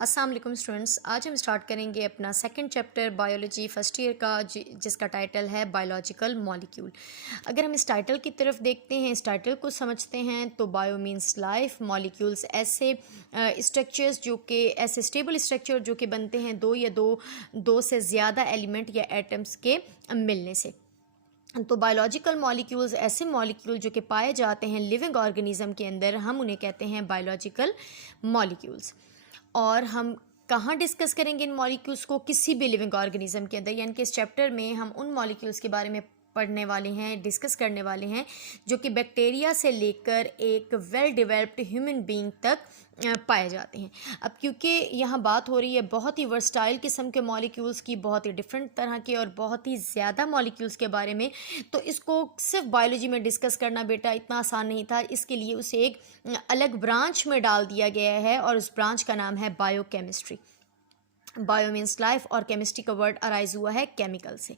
अस्सलाम वालेकुम स्टूडेंट्स, आज हम स्टार्ट करेंगे अपना second chapter biology first year का जिसका टाइटल है बायोलॉजिकल मॉलिक्यूल। अगर हम इस टाइटल की तरफ देखते हैं, इस टाइटल को समझते हैं तो बायो मीन्स लाइफ, मॉलिक्यूल्स ऐसे स्ट्रक्चर्स जो कि ऐसे स्टेबल स्ट्रक्चर जो कि बनते हैं दो से ज़्यादा एलिमेंट या एटम्स के मिलने से। तो बायोलॉजिकल मॉलिक्यूल्स ऐसे मॉलिक्यूल जो कि पाए जाते हैं लिविंग ऑर्गेनिज्म के अंदर, हम उन्हें कहते हैं बायोलॉजिकल मॉलिक्यूल्स। और हम कहाँ डिस्कस करेंगे इन मॉलिक्यूल्स को? किसी भी लिविंग ऑर्गेनिज्म के अंदर, यानी कि इस चैप्टर में हम उन मॉलिक्यूल्स के बारे में पढ़ने वाले हैं, डिस्कस करने वाले हैं जो कि बैक्टीरिया से लेकर एक वेल डेवलप्ड ह्यूमन बीइंग तक पाए जाते हैं। अब क्योंकि यहाँ बात हो रही है बहुत ही वर्सटाइल किस्म के मॉलिक्यूल्स की, बहुत ही डिफरेंट तरह के और बहुत ही ज़्यादा मॉलिक्यूल्स के बारे में, तो इसको सिर्फ बायोलॉजी में डिस्कस करना बेटा इतना आसान नहीं था। इसके लिए उसे एक अलग ब्रांच में डाल दिया गया है और उस ब्रांच का नाम है बायोकेमिस्ट्री। बायो मीन्स लाइफ और केमिस्ट्री का वर्ड अराइज हुआ है केमिकल से।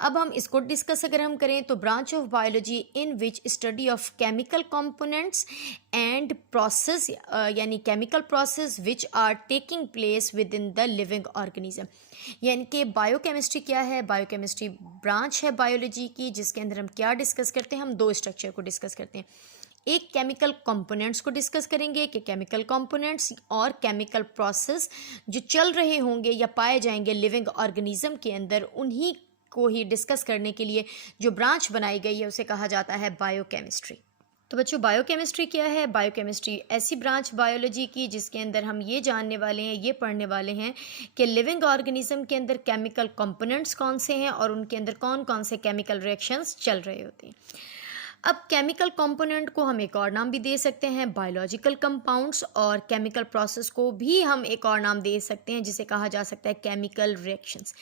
अब हम इसको डिस्कस अगर हम करें तो branch of biology in which study of chemical components and process, यानी chemical process which are taking place within the living organism. यानी कि बायोकेमिस्ट्री क्या है? बायोकेमिस्ट्री ब्रांच है बायोलॉजी की जिसके अंदर हम क्या डिस्कस करते हैं? हम दो स्ट्रक्चर को डिस्कस करते हैं। एक केमिकल कंपोनेंट्स को डिस्कस करेंगे कि केमिकल कंपोनेंट्स और केमिकल प्रोसेस जो चल रहे होंगे या पाए जाएंगे लिविंग ऑर्गेनिज्म के अंदर, उन्हीं को ही डिस्कस करने के लिए जो ब्रांच बनाई गई है उसे कहा जाता है बायोकेमिस्ट्री। तो बच्चों, बायोकेमिस्ट्री क्या है? बायोकेमिस्ट्री ऐसी ब्रांच बायोलॉजी की जिसके अंदर हम ये जानने वाले हैं, ये पढ़ने वाले हैं कि लिविंग ऑर्गेनिज्म के अंदर केमिकल कंपोनेंट्स कौन से हैं और उनके अंदर कौन कौन से केमिकल रिएक्शंस चल रहे होते हैं। अब केमिकल कंपोनेंट को हम एक और नाम भी दे सकते हैं बायोलॉजिकल कंपाउंड्स, और केमिकल प्रोसेस को भी हम एक और नाम दे सकते हैं जिसे कहा जा सकता है केमिकल रिएक्शंस।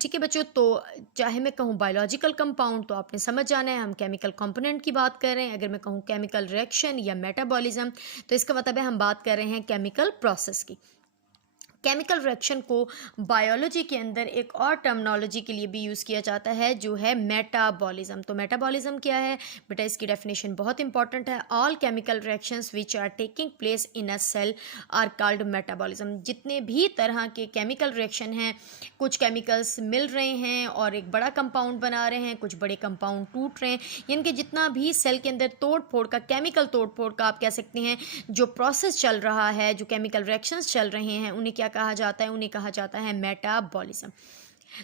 ठीक है बच्चों, तो चाहे मैं कहूँ बायोलॉजिकल कंपाउंड तो आपने समझ जाना है हम केमिकल कंपोनेंट की बात कर रहे हैं। अगर मैं कहूँ केमिकल रिएक्शन या मेटाबॉलिज्म तो इसका मतलब है हम बात कर रहे हैं केमिकल प्रोसेस की। केमिकल रिएक्शन को बायोलॉजी के अंदर एक और टर्मिनोलॉजी के लिए भी यूज़ किया जाता है जो है मेटाबॉलिज्म। तो मेटाबॉलिज्म क्या है बेटा? इसकी डेफिनेशन बहुत इंपॉर्टेंट है। All chemical reactions which are taking place in a cell are called metabolism. जितने भी तरह के केमिकल रिएक्शन हैं, कुछ केमिकल्स मिल रहे हैं और एक बड़ा कंपाउंड बना रहे हैं, कुछ बड़े कंपाउंड टूट रहे हैं, यानी कि जितना भी सेल के अंदर तोड़ फोड़ का, केमिकल तोड़ फोड़ का आप कह सकते हैं जो प्रोसेस चल रहा है, जो केमिकल रिएक्शंस चल रहे हैं, उन्हें क्या कहा जाता है? उन्हें कहा जाता है मेटाबॉलिज्म।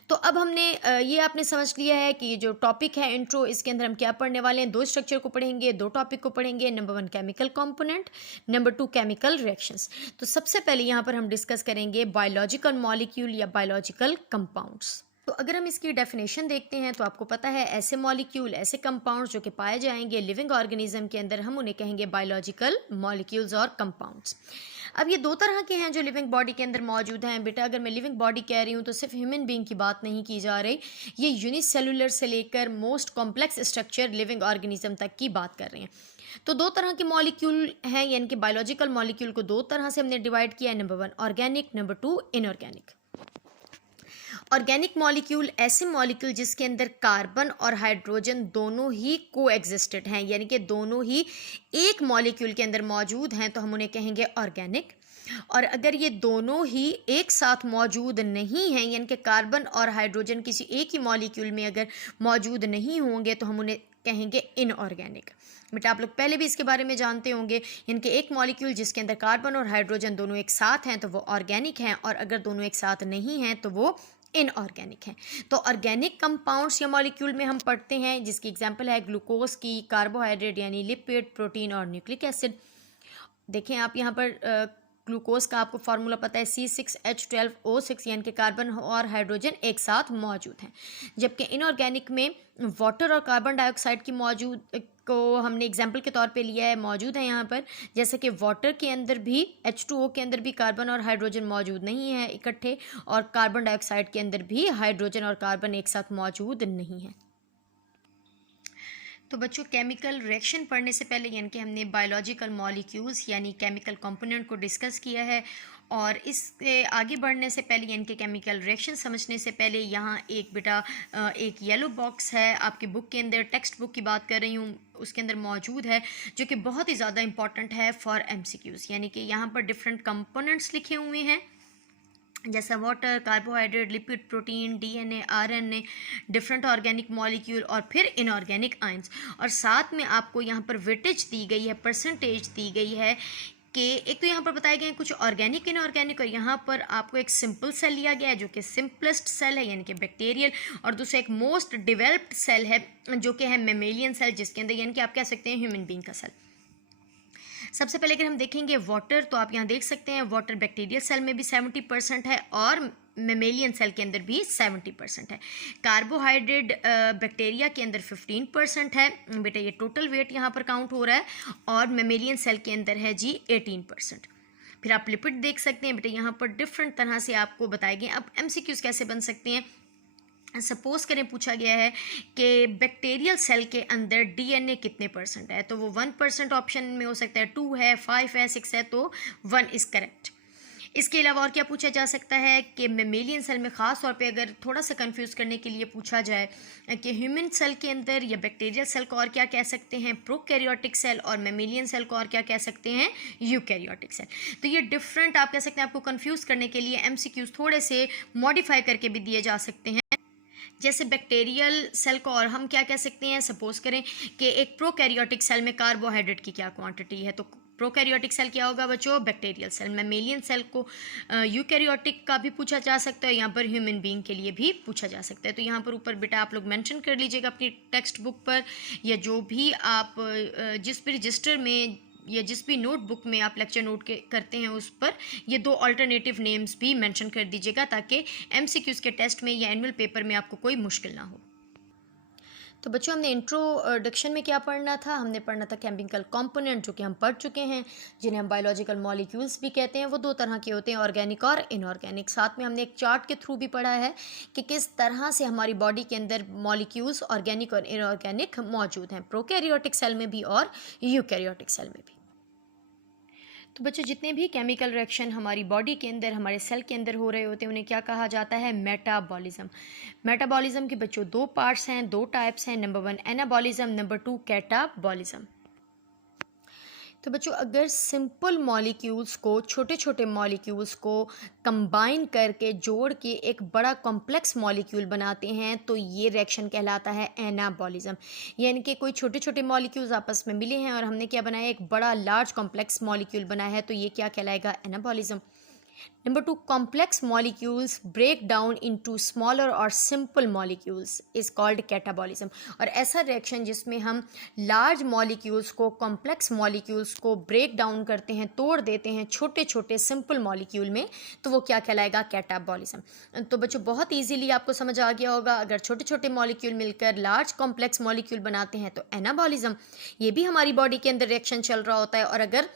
तो अब हमने ये आपने समझ लिया है कि जो टॉपिक है इंट्रो, इसके अंदर हम क्या पढ़ने वाले हैं? दो स्ट्रक्चर को पढ़ेंगे, दो टॉपिक को पढ़ेंगे। Number 1 chemical component, number 2 chemical reactions. तो सबसे पहले यहाँ पर हम डिस्कस करेंगे बायोलॉजिकल मॉलिक्यूल या बायोलॉजिकल कंपाउंड्स। तो अगर हम इसकी डेफिनेशन देखते हैं तो आपको पता है ऐसे मॉलिक्यूल, ऐसे कंपाउंड्स जो कि पाए जाएंगे लिविंग ऑर्गेनिज्म के अंदर, हम उन्हें कहेंगे बायोलॉजिकल मॉलिक्यूल्स और कंपाउंड्स। अब ये दो तरह के हैं जो लिविंग बॉडी के अंदर मौजूद हैं बेटा। अगर मैं लिविंग बॉडी कह रही हूँ तो सिर्फ ह्यूमन बीइंग की बात नहीं की जा रही, ये यूनिसेलुलर से लेकर most complex structure living organism तक की बात कर रहे हैं। तो दो तरह के मॉलिक्यूल हैं, यानी कि बायोलॉजिकल मॉलिक्यूल को दो तरह से हमने डिवाइड किया है। Number 1 organic, number 2 inorganic. Organic molecule ऐसे मॉलिक्यूल जिसके अंदर कार्बन और हाइड्रोजन दोनों ही को एग्जिस्टेड हैं, यानी कि दोनों ही एक मॉलिक्यूल के अंदर मौजूद हैं, तो हम उन्हें कहेंगे ऑर्गेनिक। और अगर ये दोनों ही एक साथ मौजूद नहीं हैं, यानी कि कार्बन और हाइड्रोजन किसी एक ही मॉलिक्यूल में अगर मौजूद नहीं होंगे, तो हम उन्हें कहेंगे इनऑर्गेनिक। बेटा आप लोग पहले भी इसके बारे में जानते होंगे, यानी कि एक मॉलिक्यूल जिसके अंदर कार्बन और हाइड्रोजन दोनों एक साथ हैं तो वो ऑर्गेनिक हैं, और अगर दोनों एक साथ नहीं हैं तो वो इनऑर्गेनिक है। तो ऑर्गेनिक कंपाउंड्स या मॉलिक्यूल में हम पढ़ते हैं जिसकी एग्जांपल है ग्लूकोज की, कार्बोहाइड्रेट यानी लिपिड, प्रोटीन और न्यूक्लिक एसिड। देखें आप यहाँ पर ग्लूकोज का आपको फार्मूला पता है C6H12O6, यानी कि कार्बन और हाइड्रोजन एक साथ मौजूद हैं। जबकि इनऑर्गेनिक में वाटर और कार्बन डाइऑक्साइड की मौजूद को हमने एग्जाम्पल के तौर पे लिया है, मौजूद है यहाँ पर। जैसे कि वाटर के अंदर भी H2O के अंदर भी कार्बन और हाइड्रोजन मौजूद नहीं है इकट्ठे, और कार्बन डाइऑक्साइड के अंदर भी हाइड्रोजन और कार्बन एक साथ मौजूद नहीं है। तो बच्चों केमिकल रिएक्शन पढ़ने से पहले यानी कि हमने बायोलॉजिकल मॉलिक्यूल्स यानी केमिकल कंपोनेंट को डिस्कस किया है, और इससे आगे बढ़ने से पहले यानी कि केमिकल रिएक्शन समझने से पहले यहाँ एक बेटा एक येलो बॉक्स है आपकी बुक के अंदर, टेक्स्ट बुक की बात कर रही हूँ, उसके अंदर मौजूद है, जो कि बहुत ही ज़्यादा इंपॉर्टेंट है फॉर एमसीक्यूज़। यानी कि यहाँ पर डिफरेंट कंपोनेंट्स लिखे हुए हैं, जैसा water, carbohydrate, lipid, protein, DNA, RNA, different organic molecule और फिर इनऑर्गेनिक आयंस। और साथ में आपको यहाँ पर वेटेज दी गई है, परसेंटेज दी गई है कि एक तो यहाँ पर बताए गए हैं कुछ ऑर्गेनिक, इनऑर्गेनिक, और यहाँ पर आपको एक सिंपल सेल लिया गया है जो कि सिंपलेस्ट सेल है यानी कि बैक्टीरियल, और दूसरा एक मोस्ट डेवलप्ड सेल है जो कि है मेमेलियन सेल, जिसके अंदर यानी कि आप कह सकते हैं ह्यूमन बीइंग का सेल। सबसे पहले अगर हम देखेंगे वाटर, तो आप यहाँ देख सकते हैं वाटर बैक्टीरियल सेल में भी 70% है और मेमेलियन सेल के अंदर भी 70% है। कार्बोहाइड्रेट बैक्टीरिया के अंदर 15% है बेटा, ये टोटल वेट यहाँ पर काउंट हो रहा है, और मेमेलियन सेल के अंदर है जी 18%। फिर आप लिपिड देख सकते हैं बेटा, यहाँ पर डिफरेंट तरह से आपको बताए गए। अब एमसीक्यूज कैसे बन सकते हैं, सपोज करें पूछा गया है कि बैक्टीरियल सेल के अंदर डीएनए कितने परसेंट है, तो वो 1% ऑप्शन में हो सकता है, 2 है, 5 है, 6 है, तो 1 इज़ करेक्ट। इसके अलावा और क्या पूछा जा सकता है कि मेमेलियन सेल में ख़ास तौर पे अगर थोड़ा सा कंफ्यूज करने के लिए पूछा जाए कि ह्यूमन सेल के अंदर या बैक्टीरियल सेल को और क्या कह सकते हैं, प्रोकैरियोटिक सेल, और मेमेलियन सेल को और क्या कह सकते हैं, यूकैरियोटिक सेल। तो ये डिफरेंट आप कह सकते हैं, आपको कंफ्यूज करने के लिए एमसीक्यूज थोड़े से मॉडिफाई करके भी दिए जा सकते हैं। जैसे बैक्टीरियल सेल को और हम क्या कह सकते हैं, सपोज करें कि एक प्रोकैरियोटिक सेल में कार्बोहाइड्रेट की क्या क्वांटिटी है, तो प्रोकैरियोटिक सेल क्या होगा बच्चों, बैक्टीरियल सेल। मेमेलियन सेल को यूकैरियोटिक का भी पूछा जा सकता है, यहाँ पर ह्यूमन बीइंग के लिए भी पूछा जा सकता है। तो यहाँ पर ऊपर बेटा आप लोग मेंशन कर लीजिएगा अपनी टेक्स्ट बुक पर, या जो भी आप जिस भी रजिस्टर में या जिस भी नोटबुक में आप लेक्चर नोट करते हैं उस पर ये 2 अल्टरनेटिव नेम्स भी मेंशन कर दीजिएगा, ताकि एमसीक्यूज़ के टेस्ट में या एनुअल पेपर में आपको कोई मुश्किल ना हो। तो बच्चों हमने इंट्रोडक्शन में क्या पढ़ना था, हमने पढ़ना था केमिकल कंपोनेंट, जो कि हम पढ़ चुके हैं, जिन्हें हम बायोलॉजिकल मॉलिक्यूल्स भी कहते हैं। वो 2 तरह के होते हैं, ऑर्गेनिक और इनऑर्गेनिक। साथ में हमने एक चार्ट के थ्रू भी पढ़ा है कि किस तरह से हमारी बॉडी के अंदर मॉलिक्यूल्स ऑर्गेनिक और इनऑर्गेनिक मौजूद हैं, प्रोकैरियोटिक सेल में भी और यूकैरियोटिक सेल में भी। तो बच्चों जितने भी केमिकल रिएक्शन हमारी बॉडी के अंदर, हमारे सेल के अंदर हो रहे होते हैं, उन्हें क्या कहा जाता है, मेटाबॉलिज्म। मेटाबॉलिज्म के बच्चों 2 पार्ट्स हैं, 2 टाइप्स हैं, नंबर 1 एनाबॉलिज्म, नंबर 2 कैटाबॉलिज्म। तो बच्चों अगर सिंपल मॉलिक्यूल्स को, छोटे छोटे मॉलिक्यूल्स को कंबाइन करके जोड़ के एक बड़ा कॉम्प्लेक्स मॉलिक्यूल बनाते हैं, तो ये रिएक्शन कहलाता है एनाबॉलिज्म। यानी कि कोई छोटे छोटे मॉलिक्यूल्स आपस में मिले हैं और हमने क्या बनाया, एक बड़ा लार्ज कॉम्प्लेक्स मॉलिक्यूल बनाया है, तो ये क्या कहलाएगा, anabolism. Number 2 complex molecules break down into smaller और simple molecules is called catabolism. और ऐसा रिएक्शन जिसमें हम लार्ज मॉलिक्यूल्स को, कॉम्प्लेक्स मॉलिक्यूल्स को ब्रेक डाउन करते हैं, तोड़ देते हैं छोटे छोटे सिंपल मॉलिक्यूल में, तो वो क्या कहलाएगा, कैटाबॉलिज्म। तो बच्चों बहुत ईजीली आपको समझ आ गया होगा, अगर छोटे छोटे मॉलिक्यूल मिलकर लार्ज कॉम्प्लेक्स मॉलिक्यूल बनाते हैं तो एनाबॉलिज्म। ये भी हमारी बॉडी के अंदर रिएक्शन चल रहा होता है। और अगर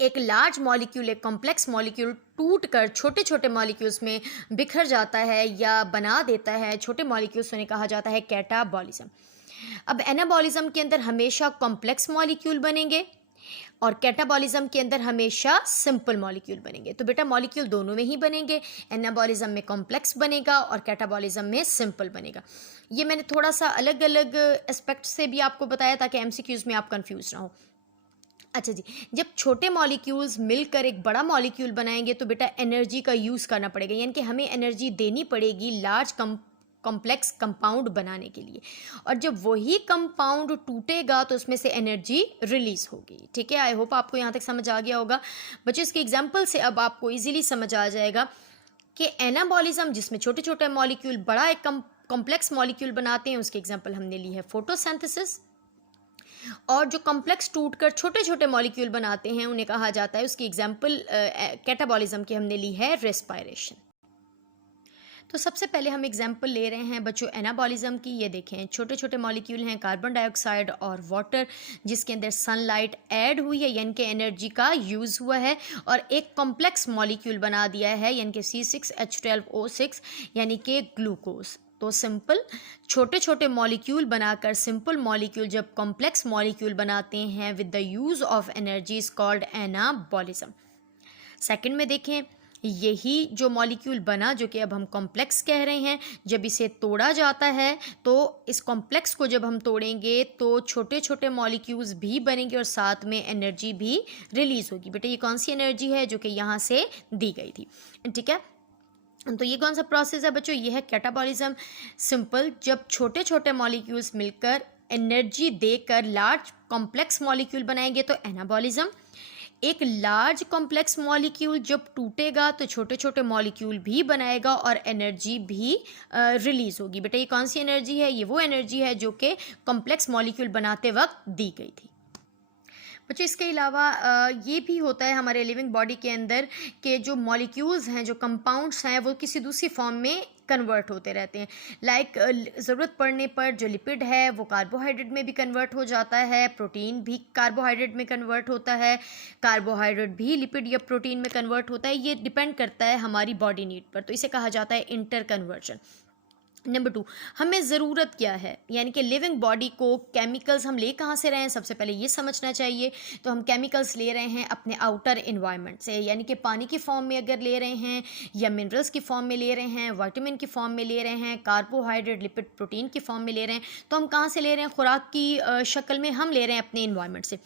एक लार्ज मॉलिक्यूल, एक कॉम्प्लेक्स मॉलिक्यूल टूट कर छोटे छोटे मॉलिक्यूल्स में बिखर जाता है या बना देता है छोटे मॉलिक्यूल्स, उन्हें कहा जाता है कैटाबॉलिज्म। अब एनाबॉलिज्म के अंदर हमेशा कॉम्प्लेक्स मॉलिक्यूल बनेंगे और कैटाबॉलिज्म के अंदर हमेशा सिंपल मॉलिक्यूल बनेंगे। तो बेटा मॉलिक्यूल दोनों में ही बनेंगे, एनाबॉलिज्म में कॉम्प्लेक्स बनेगा और कैटाबॉलिज्म में सिंपल बनेगा। ये मैंने थोड़ा सा अलग अलग एस्पेक्ट से भी आपको बताया ताकि एमसीक्यूज़ में आप कंफ्यूज ना हो। अच्छा जी, जब छोटे मॉलिक्यूल्स मिलकर एक बड़ा मॉलिक्यूल बनाएंगे तो बेटा एनर्जी का यूज़ करना पड़ेगा, यानी कि हमें एनर्जी देनी पड़ेगी लार्ज कॉम्प्लेक्स कंपाउंड बनाने के लिए। और जब वही कंपाउंड टूटेगा तो उसमें से एनर्जी रिलीज होगी। ठीक है, आई होप आपको यहाँ तक समझ आ गया होगा। बच्चों इसके एग्जाम्पल से अब आपको इजीली समझ आ जाएगा कि एनाबॉलिज्म जिसमें छोटे छोटे मॉलिक्यूल बड़ा एक कॉम्प्लेक्स मॉलिक्यूल बनाते हैं, उसकी एग्जाम्पल हमने ली है फोटोसिंथेसिस। और जो कॉम्प्लेक्स टूटकर छोटे छोटे मॉलिक्यूल बनाते हैं उन्हें कहा जाता है, उसकी एग्जाम्पल कैटाबॉलिज्म की हमने ली है रेस्पायरेशन। तो सबसे पहले हम एग्जाम्पल ले रहे हैं बच्चों एनाबॉलिज्म की। ये देखें छोटे छोटे मॉलिक्यूल हैं, कार्बन डाइऑक्साइड और वाटर, जिसके अंदर सनलाइट ऐड हुई है यानी कि एनर्जी का यूज़ हुआ है, और एक कॉम्प्लेक्स मॉलिक्यूल बना दिया है यानी कि C6H12O6 यानी कि ग्लूकोज। तो सिंपल छोटे छोटे मॉलिक्यूल बनाकर सिंपल मॉलिक्यूल जब कॉम्प्लेक्स मॉलिक्यूल बनाते हैं with the use of energy is called anabolism. Second में देखें, यही जो मॉलिक्यूल बना जो कि अब हम कॉम्प्लेक्स कह रहे हैं, जब इसे तोड़ा जाता है तो इस कॉम्प्लेक्स को जब हम तोड़ेंगे तो छोटे छोटे मॉलिक्यूल्स भी बनेंगे और साथ में एनर्जी भी रिलीज़ होगी। बेटा ये कौन सी एनर्जी है? जो कि यहाँ से दी गई थी, ठीक है। तो ये कौन सा प्रोसेस है बच्चों? ये है कैटाबॉलिज्म। सिंपल, जब छोटे छोटे मॉलिक्यूल्स मिलकर एनर्जी देकर लार्ज कॉम्प्लेक्स मॉलिक्यूल बनाएंगे तो एनाबॉलिज्म। एक लार्ज कॉम्प्लेक्स मॉलिक्यूल जब टूटेगा तो छोटे छोटे मॉलिक्यूल भी बनाएगा और एनर्जी भी रिलीज़ होगी। बेटा ये कौन सी एनर्जी है? ये वो एनर्जी है जो कि कॉम्प्लेक्स मॉलिक्यूल बनाते वक्त दी गई थी। बच्चों इसके अलावा ये भी होता है हमारे लिविंग बॉडी के अंदर कि जो मॉलिक्यूल्स हैं, जो कंपाउंड्स हैं, वो किसी दूसरी फॉर्म में कन्वर्ट होते रहते हैं। लाइक ज़रूरत पड़ने पर जो लिपिड है वो कार्बोहाइड्रेट में भी कन्वर्ट हो जाता है, प्रोटीन भी कार्बोहाइड्रेट में कन्वर्ट होता है, कार्बोहाइड्रेट भी लिपिड या प्रोटीन में कन्वर्ट होता है। ये डिपेंड करता है हमारी बॉडी नीड पर, तो इसे कहा जाता है इंटर कन्वर्जन। नंबर 2, हमें ज़रूरत क्या है, यानी कि लिविंग बॉडी को केमिकल्स हम ले कहाँ से रहे हैं, सबसे पहले ये समझना चाहिए। तो हम केमिकल्स ले रहे हैं अपने आउटर इन्वायरमेंट से, यानी कि पानी की फॉर्म में अगर ले रहे हैं या मिनरल्स की फॉर्म में ले रहे हैं, विटामिन की फॉर्म में ले रहे हैं, कार्बोहाइड्रेट लिपिड प्रोटीन की फॉर्म में ले रहे हैं, तो हम कहाँ से ले रहे हैं? खुराक की शक्ल में हम ले रहे हैं अपने इन्वायरमेंट से।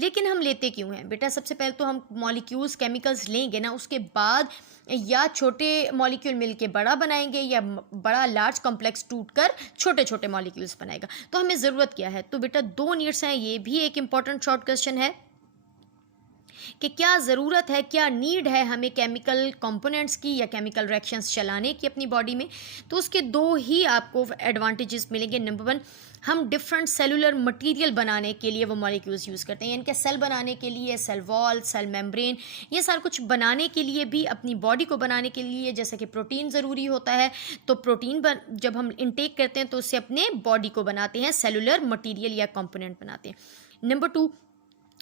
लेकिन हम लेते क्यों हैं? बेटा सबसे पहले तो हम मॉलिक्यूल्स केमिकल्स लेंगे ना, उसके बाद या छोटे मॉलिक्यूल मिलके बड़ा बनाएंगे या बड़ा लार्ज कॉम्प्लेक्स टूटकर छोटे छोटे मॉलिक्यूल्स बनाएगा। तो हमें ज़रूरत क्या है? तो बेटा 2 नीड्स हैं, ये भी एक इम्पॉर्टेंट शॉर्ट क्वेश्चन है कि क्या ज़रूरत है, क्या नीड है हमें केमिकल कंपोनेंट्स की या केमिकल रिएक्शंस चलाने की अपनी बॉडी में। तो उसके 2 ही आपको एडवांटेजेस मिलेंगे। नंबर 1, हम डिफरेंट सेलुलर मटेरियल बनाने के लिए वो मॉलिक्यूल्स यूज़ करते हैं, यानी कि सेल बनाने के लिए सेल वॉल, सेल मेम्ब्रेन, ये सारा कुछ बनाने के लिए भी, अपनी बॉडी को बनाने के लिए, जैसे कि प्रोटीन ज़रूरी होता है, तो प्रोटीन जब हम इनटेक करते हैं तो उससे अपने बॉडी को बनाते हैं, सेलुलर मटेरियल या कंपोनेंट बनाते हैं। नंबर 2,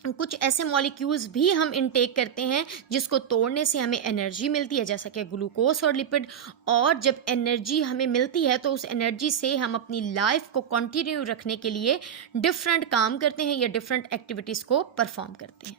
कुछ ऐसे मॉलिक्यूल्स भी हम इनटेक करते हैं जिसको तोड़ने से हमें एनर्जी मिलती है, जैसा कि ग्लूकोज और लिपिड। और जब एनर्जी हमें मिलती है तो उस एनर्जी से हम अपनी लाइफ को कंटिन्यू रखने के लिए डिफरेंट काम करते हैं या डिफरेंट एक्टिविटीज़ को परफॉर्म करते हैं।